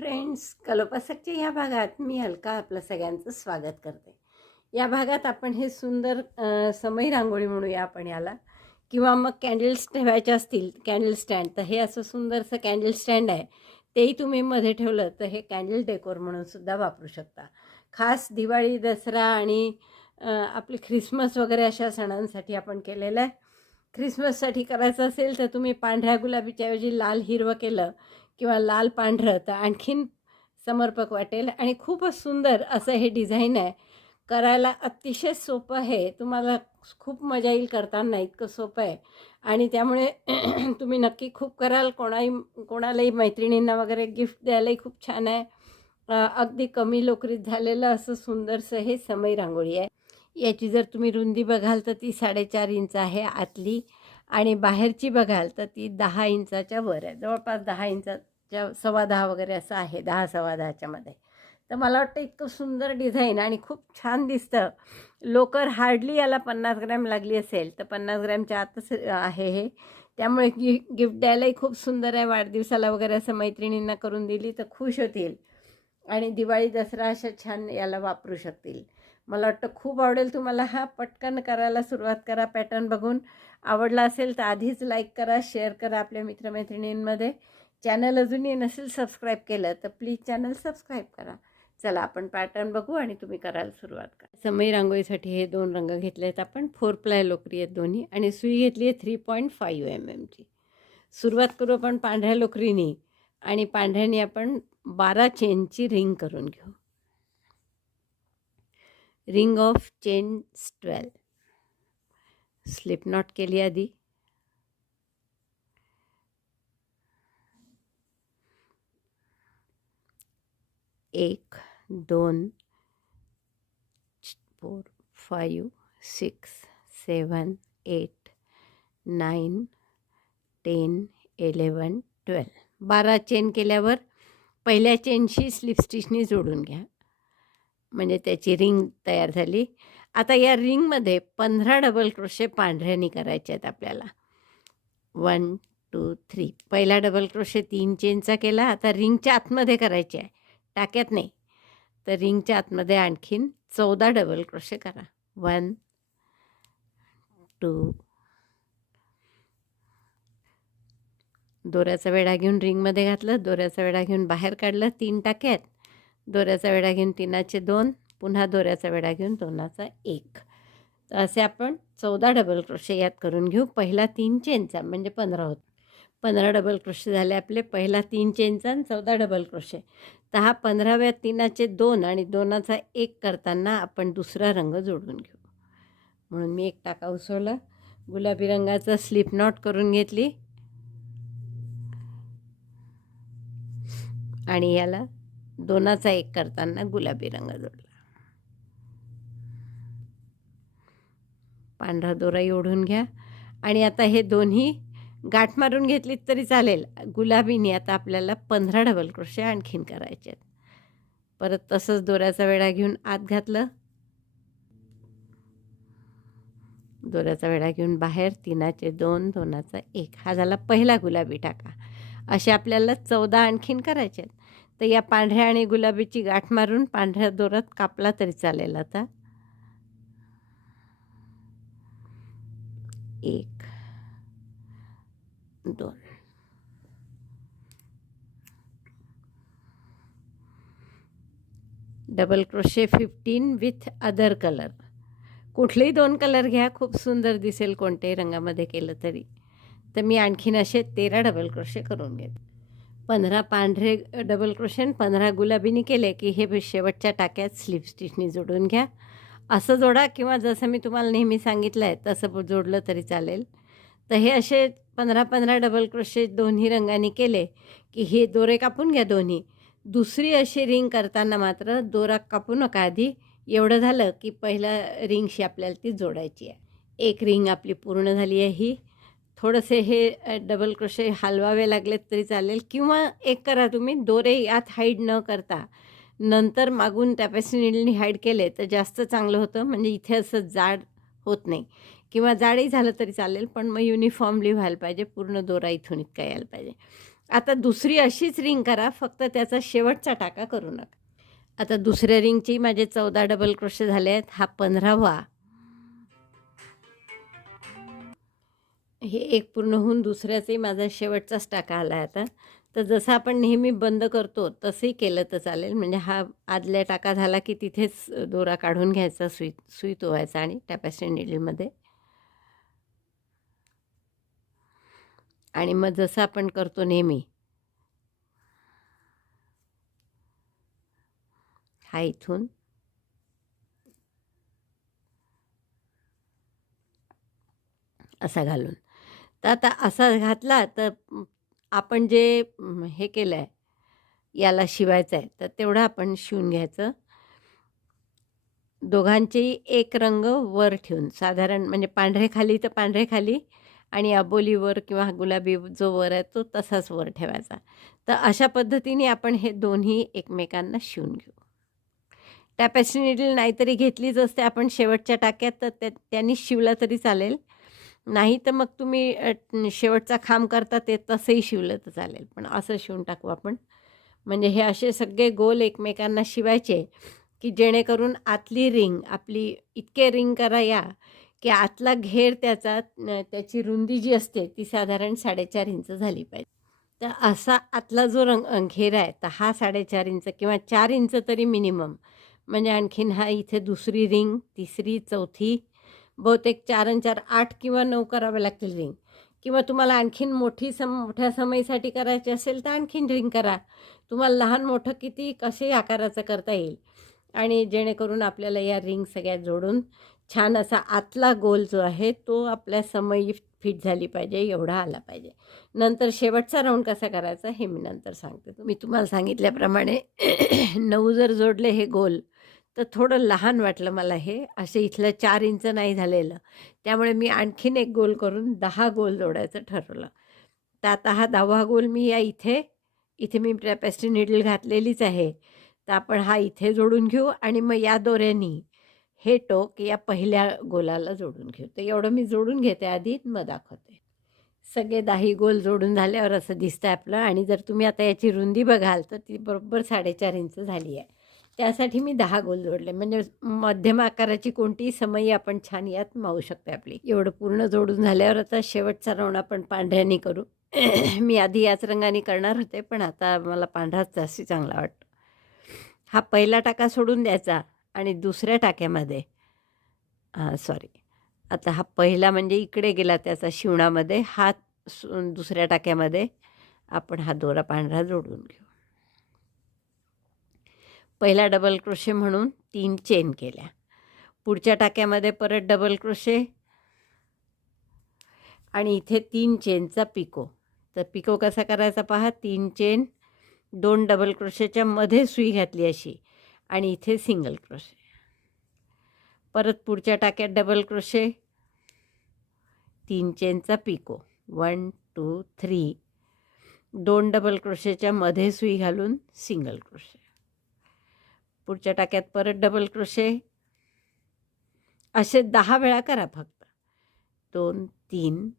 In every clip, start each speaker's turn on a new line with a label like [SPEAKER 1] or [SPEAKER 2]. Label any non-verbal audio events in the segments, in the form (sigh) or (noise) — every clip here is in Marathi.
[SPEAKER 1] फ्रेंड्स कलोपासकच्या या भागात मी अलका आपलं सगळ्यांचं स्वागत करते. या भागात आपण हे सुंदर समय रांगोळी म्हणूया आपण याला. किंवा मग कॅन्डल्स ठेवायचे असतील कॅन्डल स्टँड तर हे असं सुंदरसं कॅन्डल स्टँड आहे. तेही तुम्ही मध्ये ठेवलं तर हे कॅन्डल डेकोर म्हणून सुद्धा वापरू शकता. खास दिवाळी दसरा आणि आपले ख्रिसमस वगैरे अशा सणांसाठी आपण केलेलं आहे. ख्रिसमससाठी करायचं असेल तर तुम्ही पांढऱ्या गुलाबीच्या ऐवजी लाल हिरवं केलं किंवा लाल पांढरं तर आणखीन समर्पक वाटेल. आणि खूपच सुंदर असं हे डिझाईन आहे. करायला अतिशय सोपं आहे. तुम्हाला खूप मजा येईल करताना इतकं सोपं आहे. आणि त्यामुळे (clears throat) तुम्ही नक्की खूप कराल. कोणाही कोणालाही मैत्रिणींना वगैरे गिफ्ट द्यायलाही खूप छान आहे. अगदी कमी लोकरीत झालेलं असं सुंदरसं हे समई रांगोळी आहे. याची जर तुम्ही रुंदी बघाल तर ती साडेचार इंच आहे आतली. आणि बाहेरची बघाल तर ती दहा इंचाच्या वर आहे. जवळपास दहा इंचा च्या सव्वा दहा वगैरे असं आहे दहा सव्वा दहाच्यामध्ये तर मला वाटतं इतकं सुंदर डिझाईन आणि खूप छान दिसतं. लोकर हार्डली याला पन्नास ग्रॅम लागली असेल तर पन्नास ग्रॅमच्या आतच आहे हे. त्यामुळे गि गिफ्ट द्यायलाही खूप सुंदर आहे. वाढदिवसाला वगैरे असं मैत्रिणींना करून दिली तर खुश होतील. आणि दिवाळी दसरा अशा छान याला वापरू शकतील. मला वाटतं खूप आवडेल तुम्हाला हा. पटकन करायला सुरुवात करा पॅटर्न बघून. आवडला असेल तर आधीच लाईक करा शेअर करा आपल्या मित्रमैत्रिणींमध्ये. चॅनल अजूनही नसेल सबस्क्राईब केलं तर प्लीज चॅनल सबस्क्राईब करा. चला आपण पॅटर्न बघू आणि तुम्ही करायला सुरुवात करा. समई रांगोळीसाठी हे दोन रंग घेतले आहेत आपण. फोर प्लाय लोकरी आहेत दोन्ही आणि सुई घेतली आहे थ्री पॉईंट फाईव्ह एम एमची सुरुवात करू आपण पांढऱ्या लोकरीनी आणि पांढऱ्याने आपण बारा चेनची रिंग करून घेऊ. Ring of chains twelve. Slip knot केली आधी. एक दोन four five six seven eight nine ten eleven twelve बारा चेन केल्यावर पहिल्या चेनशी स्लिप स्टिचनी जोडून घ्या. म्हणजे त्याची रिंग तयार झाली. आता या रिंगमध्ये पंधरा डबल क्रोशे पांढऱ्यानी करायचे आहेत आपल्याला. वन टू थ्री पहिला डबल क्रोशे तीन चेनचा केला. आता रिंगच्या आतमध्ये करायचे आहे. टाक्यात नाही. तर रिंगच्या आतमध्ये आणखीन चौदा डबल क्रोशे करा. वन टू दोऱ्याचा वेढा घेऊन रिंगमध्ये घातलं दोऱ्याचा वेढा घेऊन बाहेर काढलं तीन टाक्यात. दोऱ्याचा वेढा घेऊन तीनाचे दोन पुन्हा दोऱ्याचा वेढा घेऊन दोनाचा एक. तर असे आपण चौदा डबल क्रोशे यात करून घेऊ. पहिला तीन चेनचा म्हणजे पंधरा होत. पंधरा डबल क्रोशे झाले आपले पहिला तीन चेनचा आणि चौदा डबल क्रोशे दहा पंधराव्या तीनाचे दोन आणि दोनाचा एक करताना आपण दुसरा रंग जोडून घेऊ. म्हणून मी एक टाका उसवला गुलाबी रंगाचा स्लिप नॉट करून घेतली. आणि याला दोनाचा एक करताना गुलाबी रंग जोडला. पांढरा दोराही ओढून घ्या. आणि आता हे दोन्ही गाठ मारून घेतलीत तरी चालेल. गुलाबीने आता आपल्याला पंधरा डबल क्रोशे आणखीन करायचे आहेत. परत तसंच दोऱ्याचा वेढा घेऊन आत घातलं. दोऱ्याचा वेढा घेऊन बाहेर तीनाचे दोन दोनाचा एक. हा झाला पहिला गुलाबी टाका. असे आपल्याला चौदा आणखीन करायचे आहेत. तर या पांढऱ्या आणि गुलाबीची गाठ मारून पांढऱ्या दोरात कापला तरी चालेल आता. एक दोन. Double crochet fifteen with other colour कुठलेही दोन कलर घ्या खूप सुंदर दिसेल कोणत्याही रंगामध्ये केलं तरी. तर मी आणखीन असे तेरा डबल क्रोशे करून घेत. पंधरा पांढरे डबल क्रोशे आणि पंधरा गुलाबीनी केले की हे शेवटच्या टाक्यात स्लिप स्टिचनी जोडून घ्या. असं जोडा किंवा जसं मी तुम्हाला नेहमी सांगितलं आहे तसं जोडलं तरी चालेल. तर हे असे पंधरा पंधरा डबल क्रोशे दोन्ही रंगाने केले की हे दोरे कापून घ्या दोन्ही. दुसरी अशी रिंग करताना मात्र दोरा कापू नका आधी. एवढं झालं की पहिल्या रिंगशी आपल्याला ती जोडायची आहे. एक रिंग आपली पूर्ण झाली आहे ही. थोडंसे हे डबल क्रोशे हलवावे लागलेत तरी चालेल. किंवा एक करा तुम्ही दोरे यात हाईड न करता. नंतर मागून टॅपॅसिनीडनी हाईड केले तर जास्त चांगलं होतं. म्हणजे इथे असं जाड होत नाही. किंवा जाडही झालं तरी चालेल पण मग युनिफॉर्मली व्हायला पाहिजे पूर्ण दोरा इथून इतका यायला पाहिजे. आता दुसरी अशीच रिंग करा फक्त त्याचा शेवटचा टाका करू नका. आता दुसऱ्या रिंगची माझे चौदा डबल क्रोशे झाले आहेत हा पंधरावा. हे एक पूर्ण होऊन दुसऱ्याचाही माझा शेवटचाच टाका आला आहे आता. तर जसं आपण नेहमी बंद करतो तसंही केलं तर चालेल. म्हणजे हा आदल्या टाका झाला की तिथेच दोरा काढून घ्यायचा सुई सुई तोवायचा आणि टॅपॅस्ट्री निडलमध्ये. आणि मग जसं आपण करतो नेहमी. हा इथून. असा घालून. तर आता असा घातला तर आपण जे हे केलं आहे याला शिवायचं आहे तर तेवढं आपण शिवून घ्यायचं. दोघांचेही एक रंग वर ठेवून साधारण म्हणजे पांढरे खाली तर पांढरे खाली आणि अबोलीवर किंवा गुलाबी जो वर आहे तो तसाच वर ठेवायचा. तर अशा पद्धतीने आपण हे दोन्ही एकमेकांना शिवून घेऊ. टॅपॅस्ट्री निडल नाहीतरी घेतलीच असते आपण शेवटच्या टाक्यात तर त्या त्यांनी शिवला तरी चालेल. नाही तर मग तुम्ही शेवटचा खांब करता ते तसंही शिवलं तर चालेल. पण असं शिवून टाकू आपण. म्हणजे हे असे सगळे गोल एकमेकांना शिवायचे की जेणेकरून आतली रिंग आपली इतके रिंग करा या की आतला घेर त्याचा त्याची रुंदी जी असते ती साधारण साडेचार इंच झाली पाहिजे. तर असा आतला जो रंग घेर आहे तर हा साडेचार इंच किंवा चार इंच तरी मिनिमम. म्हणजे आणखीन हा इथे दुसरी रिंग तिसरी चौथी बहुतेक चार आणि चार आठ किंवा नऊ करावे लागतील रिंग किंवा तुम्हाला आणखीन मोठी सम मोठ्या समयीसाठी करायची असेल तर आणखीन रिंग करा. तुम्हाला लहान मोठं किती कसे आकाराचं करता येईल? आणि जेणेकरून आपल्याला या रिंग सगळ्या जोडून छान असा आतला गोल जो आहे तो आपल्या समयी फिट झाली पाहिजे एवढा आला पाहिजे. नंतर शेवटचा राऊंड कसा करायचा हे मी नंतर सांगते. मी तुम्हाला सांगितल्याप्रमाणे (clears throat) नऊ जर जोडले हे गोल तर थोडं लहान वाटलं मला हे. असे इथलं चार इंच नाही झालेलं. त्यामुळे मी आणखीन एक गोल करून दहा गोल जोडायचं ठरवलं. तर आता हा दहावा गोल मी या इथे इथे मी ट्रॅपॅस्ट्री निडल घातलेलीच आहे. तर आपण हा इथे जोडून घेऊ आणि मग या दोऱ्यानी हे टोक या पहिल्या गोलाला जोडून घेऊ. तर एवढं मी जोडून घेते आधी मग दाखवते. सगळे दाही गोल जोडून झाल्यावर असं दिसतं आपलं. आणि जर तुम्ही आता याची रुंदी बघाल तर ती बरोबर साडेचार इंच झाली आहे. त्यासाठी मी दहा गोल जोडले. म्हणजे मध्यम आकाराची कोणतीही समयी आपण छान यात मावू शकते आपली. एवढं पूर्ण जोडून झाल्यावर आता शेवटचा राऊंड आपण पांढऱ्याने करू. (clears throat) मी आधी याच रंगाने करणार होते पण आता मला पांढराच जास्ती चांगला वाटतो. हा पहिला टाका सोडून द्यायचा आणि दुसऱ्या टाक्यामध्ये हां सॉरी आता हा पहिला म्हणजे इकडे गेला त्याचा शिवणामध्ये हा सु- दुसऱ्या टाक्यामध्ये आपण हा दोरा पांढरा जोडून घेऊ. पहिला डबल क्रोशे म्हणून तीन चेन केल्या. पुढच्या टाक्यामध्ये परत डबल क्रोशे. आणि इथे तीन चेनचा पिको. तर पिको कसा करायचा पहा? तीन चेन दोन डबल क्रोशेच्या मध्ये सुई घातली अशी. आणि इथे सिंगल क्रोशे. परत पुढच्या टाक्यात डबल क्रोशे. तीन चेनचा पिको. One two three. दोन डबल क्रोशेच्या मध्ये सुई घालून सिंगल क्रोशे. पुढच्या टाक्यात परत डबल क्रोशे असे दहा वेळा करा फक्त. दोन तीन.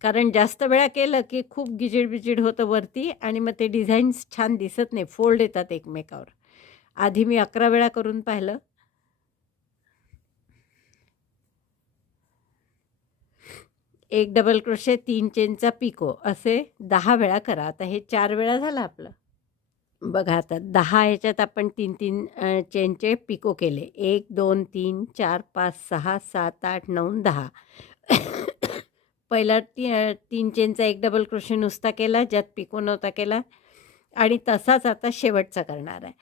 [SPEAKER 1] कारण जास्त वेळा केलं की खूप गिजिड बिजिड होतं वरती आणि मग ते डिझाईन्स छान दिसत नाही. फोल्ड येतात एकमेकावर. आधी मी अकरा वेळा करून पाहिलं. एक डबल क्रोशे तीन चेनचा पिको. असे दहा वेळा करा. आता हे चार वेळा झालं आपलं. बघा आता दहा ह्याच्यात आपण तीन तीन चेनचे पिको केले. एक दोन तीन चार पाच सहा सात आठ नऊ दहा. पहिला ती तीन चेनचा एक डबल क्रोशे नुसता केला ज्यात पिको नव्हता केला. आणि तसाच आता शेवटचा करणार आहे.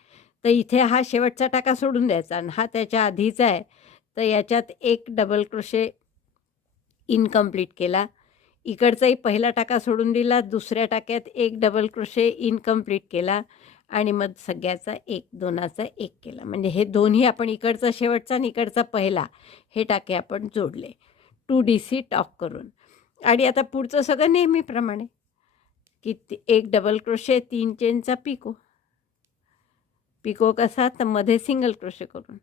[SPEAKER 1] तर इथे हा शेवटचा टाका सोडून द्यायचा आणि हा त्याच्या आधीचा आहे. तर याच्यात एक डबल क्रोशे इनकम्प्लीट केला. इकडचाही पहिला टाका सोडून दिला दुसऱ्या टाक्यात एक डबल क्रोशे इनकम्प्लीट केला आणि मग सगळ्याचा एक दोनाचा एक केला. म्हणजे हे दोन्ही आपण इकडचा शेवटचा आणि इकडचा पहिला हे टाके आपण जोडले. टू डी सी टॉक करून. आणि आता पुढचं सगळं नेहमीप्रमाणे. की एक डबल क्रोशे तीन चेनचा पिको. पिको कसा? तर मध्ये सिंगल क्रोशे करून.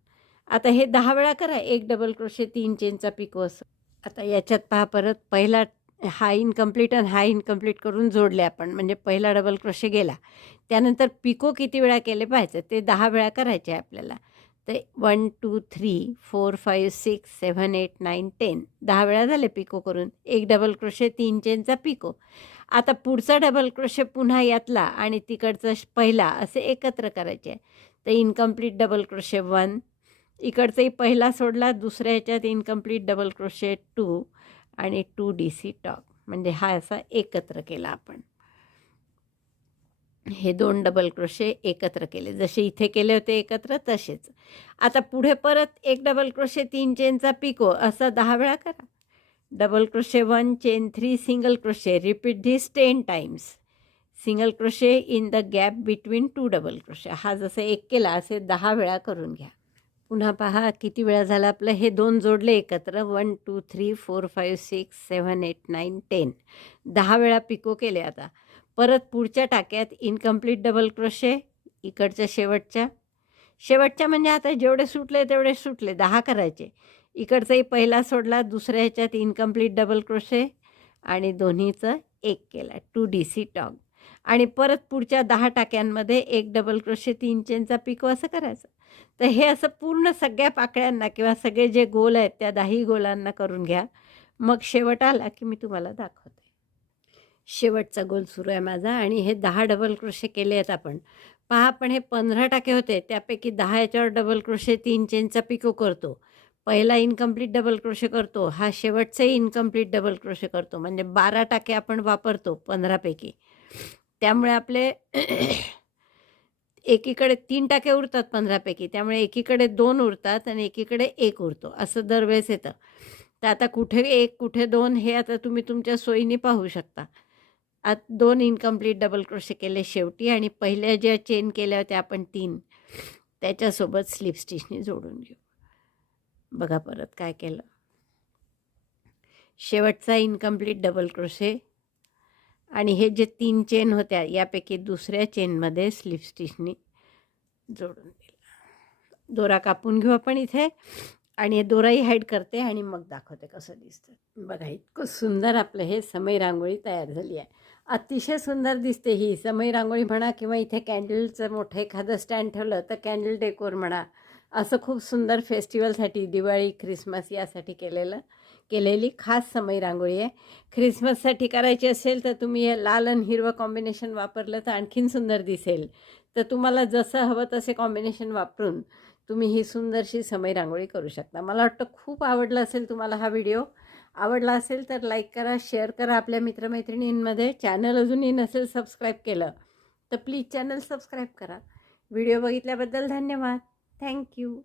[SPEAKER 1] आता हे दहा वेळा करा एक डबल क्रोशे तीन चेनचा पिको असं. आता याच्यात पहा परत पहिला हा इनकम्प्लीट आणि हा इनकम्प्लीट करून जोडले आपण. म्हणजे पहिला डबल क्रोशे गेला. त्यानंतर पिको किती वेळा केले पाहिजे ते दहा वेळा करायचे आहे आपल्याला. तर one two three four five six seven eight nine ten दहा वेळा झाले पिको करून. एक डबल क्रोशे तीन चेनचा पिको आता पुढचा डबल क्रोशे पुन्हा यातला आणि तिकडचा श- पहिला असे एकत्र करायचे. आहे तर इनकम्प्लीट डबल क्रोशे वन इकडचाही पहिला सोडला दुसऱ्या ह्याच्यात इनकम्प्लीट डबल क्रोशे टू आणि टू डी सी टॉक. म्हणजे हा असा एकत्र केला आपण. हे दोन डबल क्रोशे एकत्र केले. जसे इथे केले होते एकत्र तसेच. आता पुढे परत एक डबल क्रोशे तीन चेनचा पिको असा दहा वेळा करा. Double crochet one chain three single crochet repeat this ten times single crochet in the gap between two double crochet. हा जसं एक केला असे दहा वेळा करून घ्या. पुन्हा पहा किती वेळा झाला आपलं हे दोन जोडले एकत्र? One two three four five six seven eight nine ten दहा वेळा पिको केले आता. परत पुढच्या टाक्यात इनकम्प्लीट डबल क्रोशे इकडच्या शेवटच्या. शेवटच्या म्हणजे आता जेवढे सुटले तेवढे सुटले दहा करायचे. इकडचाही पहिला सोडला दुसऱ्या ह्याच्यात इनकम्प्लीट डबल क्रोशे आणि दोन्हीचं एक केला टू डी सी टॉग आणि परत पुढच्या दहा टाक्यांमध्ये एक डबल क्रोशे तीन चेनचा पिको असं करायचं. तर हे असं पूर्ण सगळ्या पाकळ्यांना किंवा सगळे जे गोल आहेत त्या दही गोलांना करून घ्या. मग शेवट आला की मी तुम्हाला दाखवते. शेवटचा गोल सुरू आहे माझा आणि हे दहा डबल क्रोशे केले आहेत आपण. पहा आपण हे पंधरा टाके होते त्यापैकी दहा याच्यावर डबल क्रोशे तीन चेनचा पिको करतो. पहिला इनकम्प्लीट डबल क्रोशे करतो हा शेवटचाही इनकम्प्लीट डबल क्रोशे करतो. म्हणजे बारा टाके आपण वापरतो पंधरापैकी. त्यामुळे आपले एकीकडे तीन टाके उरतात पंधरापैकी त्यामुळे एकीकडे दोन उरतात आणि एकीकडे एक उरतो. असं दरवेळेस येतं. तर आता कुठे एक कुठे दोन हे आता तुम्ही तुमच्या सोयीने पाहू शकता. आत दोन इनकम्प्लीट डबल क्रोशे केले शेवटी आणि पहिल्या ज्या चेन केल्या होत्या आपण तीन त्याच्यासोबत स्लिप स्टिचने जोडून घेऊ. बघा परत काय केलं. शेवटचा इनकम्प्लीट डबल क्रोशे आणि हे जे तीन चेन होत्या यापैकी दुसऱ्या चेनमध्ये स्लिप स्टिचनी जोडून दिला. दोरा कापून घेऊ आपण इथे आणि दोराही हाईड करते आणि मग दाखवते कसं दिसतं. बघा इतकं सुंदर आपलं हे समय रांगोळी तयार झाली आहे. अतिशय सुंदर दिसते ही. समय रांगोळी म्हणा किंवा इथे कॅन्डलचं मोठं एखादं स्टँड ठेवलं तर कॅन्डल डेकोर म्हणा. असं खूप सुंदर फेस्टिवलसाठी दिवाळी ख्रिसमस यासाठी केलेलं. केलेली खास समय रांगोळी आहे. ख्रिसमससाठी करायची असेल तर तुम्ही हे लाल आणि हिरवं कॉम्बिनेशन वापरलं तर आणखीन सुंदर दिसेल. तर तुम्हाला जसं हवं तसे कॉम्बिनेशन वापरून तुम्ही ही सुंदरशी समय रांगोळी करू शकता. मला वाटतं खूप आवडला असेल तुम्हाला हा व्हिडिओ आवडला असेल तर लाईक करा शेअर करा आपल्या मित्रमैत्रिणींमध्ये. चॅनल अजूनही नसेल सबस्क्राईब केलं तर प्लीज चॅनल सबस्क्राईब करा. व्हिडिओ बघितल्याबद्दल धन्यवाद. Thank you